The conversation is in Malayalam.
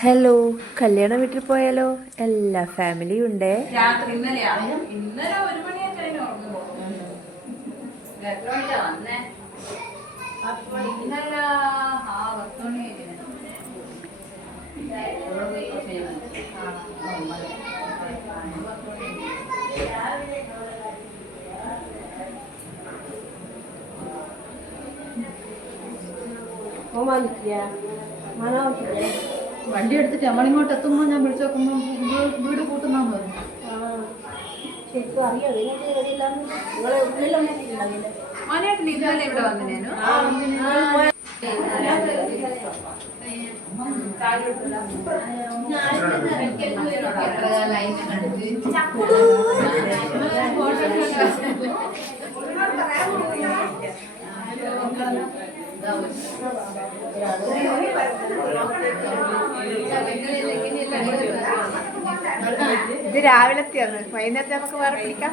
ഹലോ, കല്യാണ വീട്ടിൽ പോയാലോ? എല്ലാ ഫാമിലിയും ഉണ്ടേ. രാത്രി ഇന്നലെ 1 മണിയൊക്കെ വന്നേ. ഇന്നല്ല 10 മണി വണ്ടി എടുത്തിട്ട് നമ്മളിങ്ങോട്ട് എത്തുമ്പോ ഞാൻ വിളിച്ചു നോക്കുമ്പോ വീട് കൂട്ടുന്നാന്ന് പറഞ്ഞു. മനേട്ടൻ ഇന്നലെ ഇവിടെ വന്നേനു. ഇത് രാവിലത്തെയാണ്, വൈകുന്നേരത്തെ നമുക്ക് വേറെ പിടിക്കാം.